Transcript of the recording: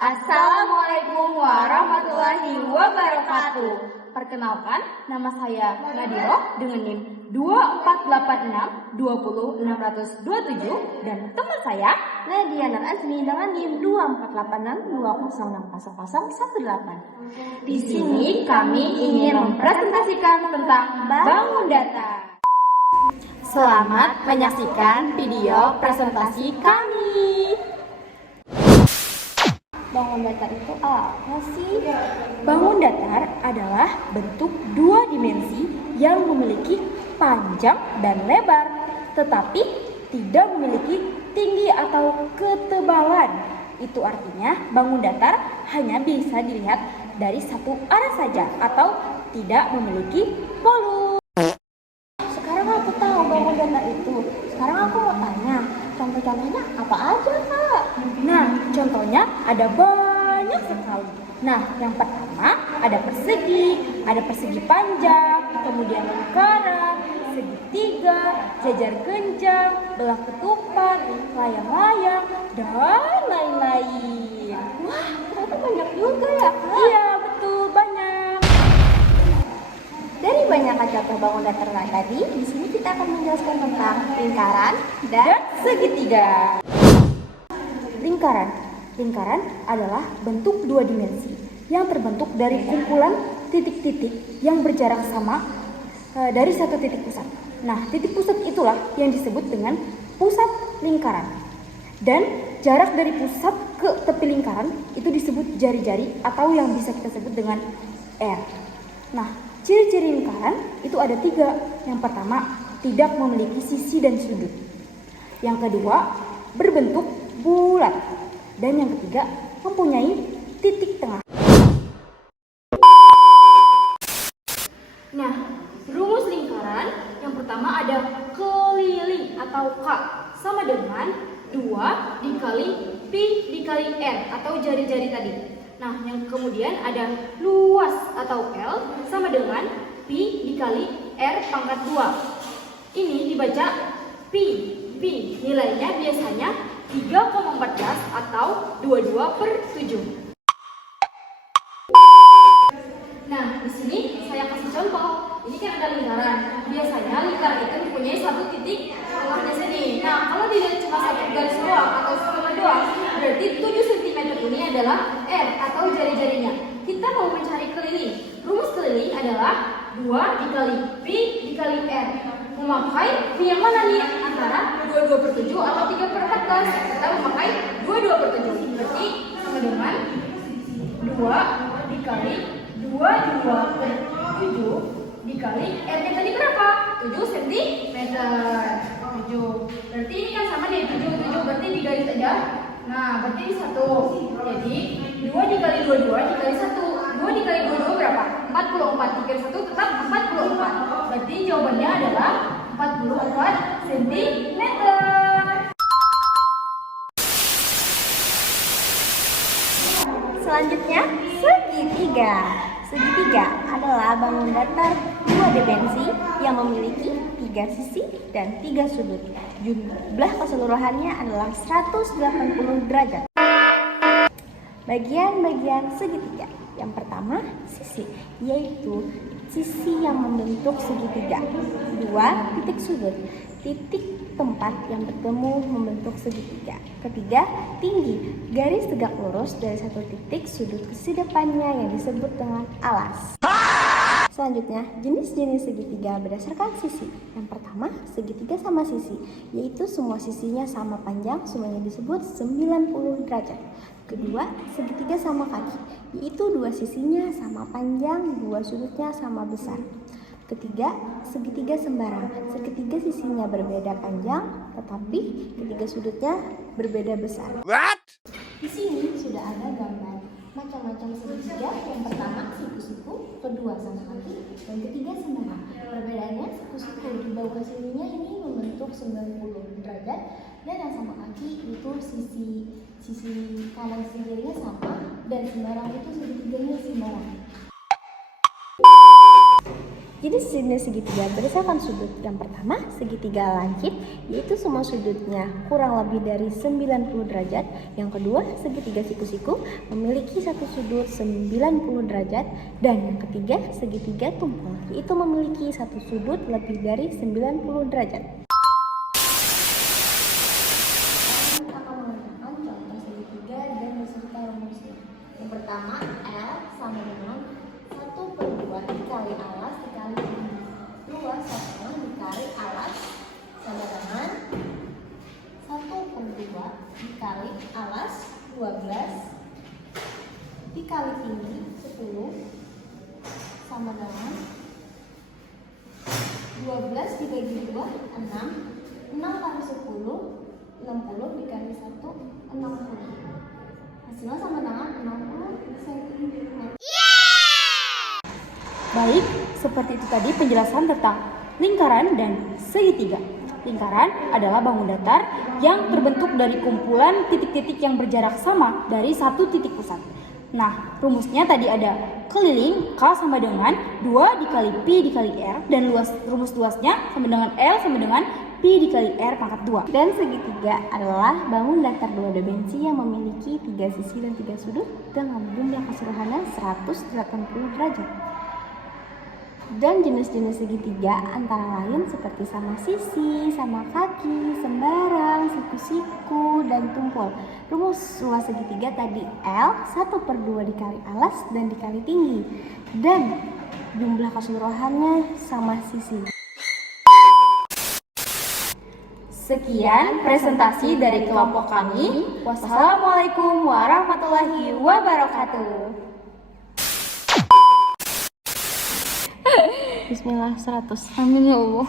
Assalamualaikum warahmatullahi wabarakatuh. Perkenalkan, nama saya Nadiro dengan NIM 2486-20627 dan teman saya Nadia Nur Azmi dengan NIM 2486-2060018. Di sini kami ingin mempresentasikan tentang bangun data. Selamat menyaksikan video presentasi kami. Bangun datar itu apa sih? Bangun datar adalah bentuk dua dimensi yang memiliki panjang dan lebar, tetapi tidak memiliki tinggi atau ketebalan. Itu artinya bangun datar hanya bisa dilihat dari satu arah saja atau tidak memiliki volume. Sekarang aku tahu bangun datar itu. Sekarang aku mau tanya, contoh-contohnya apa aja, Kak? Nah, contohnya ada banyak sekali. Nah, yang pertama ada persegi panjang, kemudian lingkaran, segitiga, jajar genjang, belah ketupat, layang-layang, dan lain-lain. Wah, ternyata banyak juga ya, Kak? Iya, betul, banyak. Dari banyak contoh bangun datar tadi, di sini kita akan menjelaskan tentang lingkaran dan segitiga. Lingkaran adalah bentuk dua dimensi yang terbentuk dari kumpulan titik-titik yang berjarak sama dari satu titik pusat. Nah, titik pusat itulah yang disebut dengan pusat lingkaran. Dan jarak dari pusat ke tepi lingkaran itu disebut jari-jari atau yang bisa kita sebut dengan R. Nah, ciri-ciri lingkaran itu ada 3. Yang pertama, tidak memiliki sisi dan sudut. Yang kedua, berbentuk bulat. Dan yang ketiga, mempunyai titik tengah. Nah, rumus lingkaran yang pertama ada keliling atau K sama dengan 2 dikali pi dikali R atau jari-jari tadi. Nah, yang kemudian ada luas atau L sama dengan pi dikali R pangkat 2. Ini dibaca pi. Nilainya biasanya 3,14 atau 22/7. Nah, di sini saya kasih contoh. Ini kan ada lingkaran. Biasanya lingkaran itu mempunyai satu titik tengahnya sini. Nah, kalau dilihat cuma satu garis doang atau setengah doang, berarti 7 cm ini adalah R atau jari-jarinya. Kita mau mencari keliling. Rumus keliling adalah 2 dikali pi dikali R. Memakai pi yang mana nih? Antara 22/7 atau 3/14. Kita memakai 22/7. Berarti sama dengan 2 dikali 22/7 dikali R-nya tadi berapa? 7 cm. 7. Berarti ini kan sama nih 7 berarti digaris aja. Nah, berarti ini 1. Jadi 2 dikali 22 dikali 1. 2 dikali 22 berapa? 44. Dikali 1 tetap 44. Berarti jawabannya adalah 44 cm. Selanjutnya, segitiga. Segitiga adalah bangun datar dua dimensi yang memiliki 3 sisi dan 3 sudut. Jumlah keseluruhannya adalah 180 derajat. Bagian-bagian segitiga. Yang pertama, sisi, yaitu sisi yang membentuk segitiga. 2 titik sudut, titik tempat yang bertemu membentuk segitiga. Ketiga, tinggi, garis tegak lurus dari satu titik sudut ke depannya yang disebut dengan alas. Selanjutnya, jenis-jenis segitiga berdasarkan sisi. Yang pertama, segitiga sama sisi, yaitu semua sisinya sama panjang, semuanya disebut 90 derajat. Kedua, segitiga sama kaki, yaitu 2 sisinya sama panjang, 2 sudutnya sama besar. Ketiga, segitiga sembarang. Segitiga sisinya berbeda panjang, tetapi ketiga sudutnya berbeda besar. What? Di sini sudah ada gambar macam-macam segitiga. Yang pertama siku-siku, kedua sama kaki, dan ketiga sembarang. Perbedaannya siku-siku di bawah sininya ini membentuk 90 derajat, dan yang sama kaki itu sisi kanan sisi kirinya sama, dan sembarang itu segitiganya sembarang. Jenis-jenis segitiga berdasarkan sudut. Yang pertama, segitiga langit, yaitu semua sudutnya kurang lebih dari 90 derajat. Yang kedua, segitiga siku-siku memiliki satu sudut 90 derajat. Dan yang ketiga, segitiga tumpul, yaitu memiliki satu sudut lebih dari 90 derajat. Kita akan mengerjakan contoh segitiga dan beserta rumusnya. Yang pertama, L sama dengan 1/2 dikali alas dikali tinggi. 2/1 dikali alas sama dengan 1/2 dikali alas 12 dikali tinggi 10 sama dengan 12 dibagi 2 6. 6 kali 10 60 dikali 1 60. Hasilnya sama dengan 60 cm. Baik, seperti itu tadi penjelasan tentang lingkaran dan segitiga. Lingkaran adalah bangun datar yang terbentuk dari kumpulan titik-titik yang berjarak sama dari satu titik pusat. Nah, rumusnya tadi ada keliling K sama dengan 2 dikali Pi dikali R, dan rumus luasnya sama dengan L sama dengan Pi dikali R pangkat 2. Dan segitiga adalah bangun datar dua dimensi yang memiliki 3 sisi dan 3 sudut dengan jumlah keseluruhannya 180 derajat. Dan jenis-jenis segitiga antara lain seperti sama sisi, sama kaki, sembarang, siku-siku, dan tumpul. Rumus luas segitiga tadi L 1/2 dikali alas dan dikali tinggi. Dan jumlah keseluruhannya sama sisi. Sekian presentasi dari kelompok kami. Wassalamualaikum warahmatullahi wabarakatuh. Bismillah 100. Amin ya Allah.